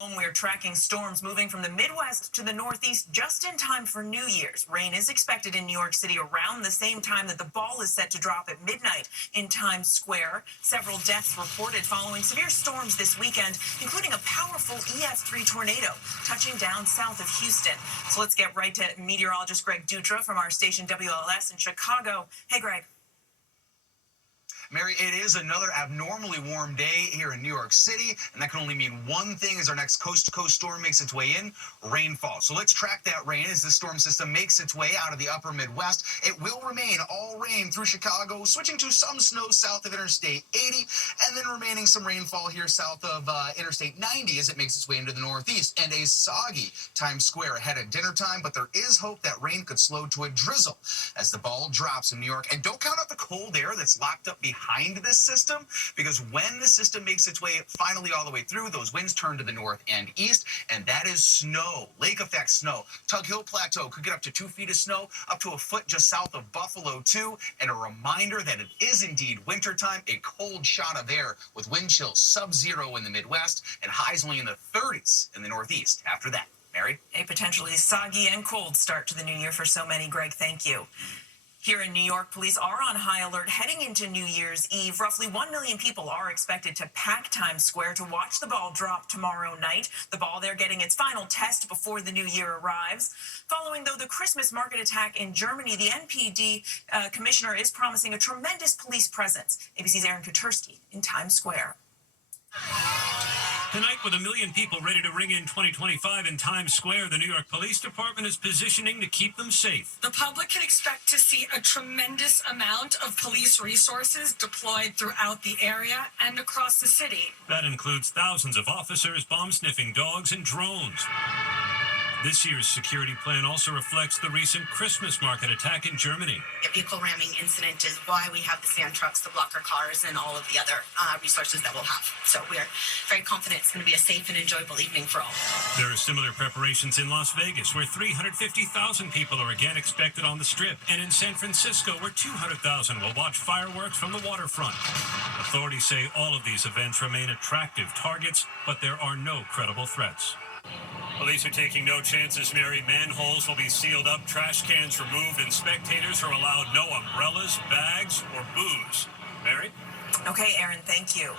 We're tracking storms moving from the Midwest to the Northeast just in time for New Year's. Rain is expected in New York City around the same time that the ball is set to drop at midnight in Times Square. Several deaths reported following severe storms this weekend, including a powerful EF3 tornado touching down south of Houston. So let's get right to meteorologist Greg Dutra from our station WLS in Chicago. Hey, Greg. Mary, it is another abnormally warm day here in New York City, and that can only mean one thing as our next coast-to-coast storm makes its way in, rainfall. So let's track that rain as the storm system makes its way out of the upper Midwest. It will remain all rain through Chicago, switching to some snow south of Interstate 80, and then remaining some rainfall here south of Interstate 90 as it makes its way into the Northeast, and a soggy Times Square ahead at dinner time, but there is hope that rain could slow to a drizzle as the ball drops in New York. And don't count out the cold air that's locked up behind this system, because when the system makes its way finally all the way through, those winds turn to the north and east, and that is snow, lake effect snow. Tug Hill Plateau could get up to 2 feet of snow, up to a foot just south of Buffalo too, and a reminder that it is indeed wintertime, a cold shot of air with wind chills sub-zero in the Midwest and highs only in the 30s in the Northeast after that. Mary? A potentially soggy and cold start to the new year for so many, Greg. Thank you. Here in New York, police are on high alert heading into New Year's Eve. Roughly 1 million people are expected to pack Times Square to watch the ball drop tomorrow night. The ball there getting its final test before the new year arrives. Following, though, the Christmas market attack in Germany, the NPD commissioner is promising a tremendous police presence. ABC's Aaron Katersky in Times Square. Tonight, with 1 million people ready to ring in 2025 in Times Square, the New York Police Department is positioning to keep them safe. The public can expect to see a tremendous amount of police resources deployed throughout the area and across the city. That includes thousands of officers, bomb-sniffing dogs, and drones. This year's security plan also reflects the recent Christmas market attack in Germany. A vehicle ramming incident is why we have the sand trucks, the blocker cars, and all of the other resources that we'll have. So we are very confident it's going to be a safe and enjoyable evening for all. There are similar preparations in Las Vegas, where 350,000 people are again expected on the Strip, and in San Francisco, where 200,000 will watch fireworks from the waterfront. Authorities say all of these events remain attractive targets, but there are no credible threats. Police are taking no chances, Mary. Manholes will be sealed up, trash cans removed, and spectators are allowed no umbrellas, bags, or booze. Mary? Okay, Aaron, thank you.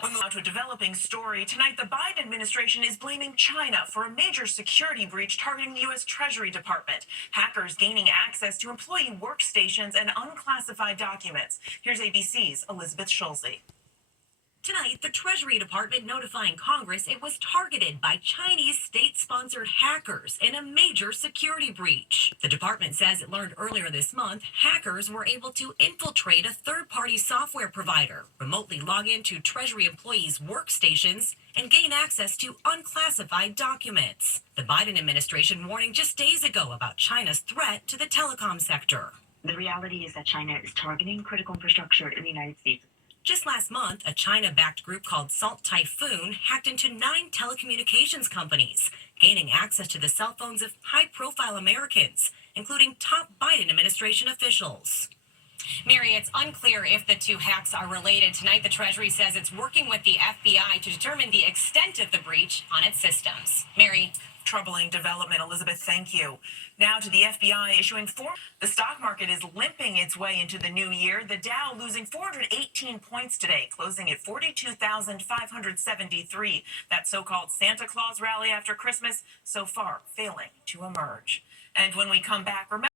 We move now to a developing story. Tonight, the Biden administration is blaming China for a major security breach targeting the U.S. Treasury Department. Hackers gaining access to employee workstations and unclassified documents. Here's ABC's Elizabeth Schulze. Tonight, the Treasury Department notifying Congress it was targeted by Chinese state-sponsored hackers in a major security breach. The department says it learned earlier this month hackers were able to infiltrate a third-party software provider, remotely log into Treasury employees' workstations, and gain access to unclassified documents. The Biden administration warning just days ago about China's threat to the telecom sector. The reality is that China is targeting critical infrastructure in the United States. Just last month, a China-backed group called Salt Typhoon hacked into 9 telecommunications companies, gaining access to the cell phones of high-profile Americans, including top Biden administration officials. Mary, it's unclear if the two hacks are related. Tonight, the Treasury says it's working with the FBI to determine the extent of the breach on its systems. Mary? Troubling development, Elizabeth, thank you. Now to the FBI issuing the stock market is limping its way into the new year. The Dow losing 418 points today, closing at 42,573. That so-called Santa Claus rally after Christmas so far failing to emerge. And when we come back, remember